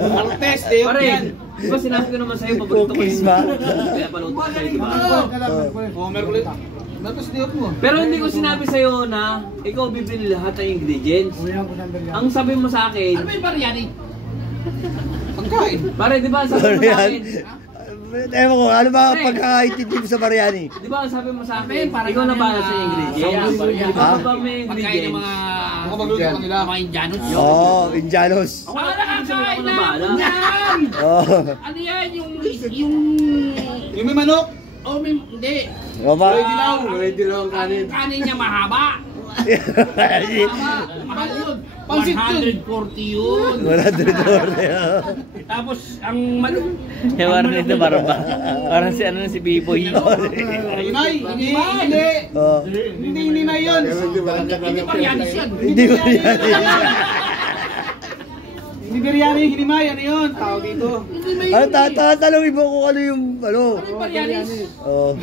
Martes, day off yan. Di ba sinabi ko naman sa'yo, paborito ko yung kaya panood ko sa'yo, di ba? Oo, Merkulis. Martes, day off mo. Pero hindi ko sinabi sa'yo na ikaw bibili lahat ng ingredients. Ang sabi mo sa akin... Ano ba yung biryani? Pagkain. Pare, di ba sabi mo sa akin? Ewan ko, ano ba pagkakaintindi mo sa biryani? Di ba sabi mo sa akin, ikaw na ba sa ingredients? Di ba ba may Pagkain ng ingredients? mga... Ako magluto ka nila. Mga Indianos. Oo, Indianos. Ako na nakakain na! Yan! Ano yan? Yung... Yung may manok. Oh, hindi. Opa. May dilaw ang kanin. Ang kanin niya mahaba. Mahal yun. Pansit yun. 140 yun. 140. Tapos ang manok. Parang nito, parang si ano si Biboy. Inay, hindi. Hindi na yun. Hindi paryanis yan. Hindi ba yan? Hindi biryani, hinimay. Ano yun? Tao dito. Ano, tatanungin mo kung ano yung, ano? Ano yung paryanis? Oo.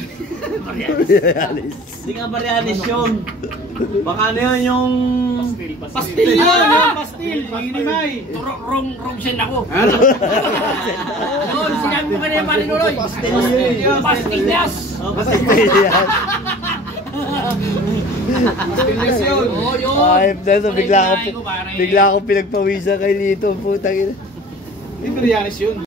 Paryanis. Hindi nga Marianis yun. Baka ano yun yung... Pastil yun. Pastil. Hinimay. Wrong send ako. Yun, sinabi mo kanina pa rin uloy. Pastillas. Pastillas. Pastillas yun. Oo, yun. Ay, bigla ako pinagpawisan kay Lito, putang ina. Hindi biryani yun.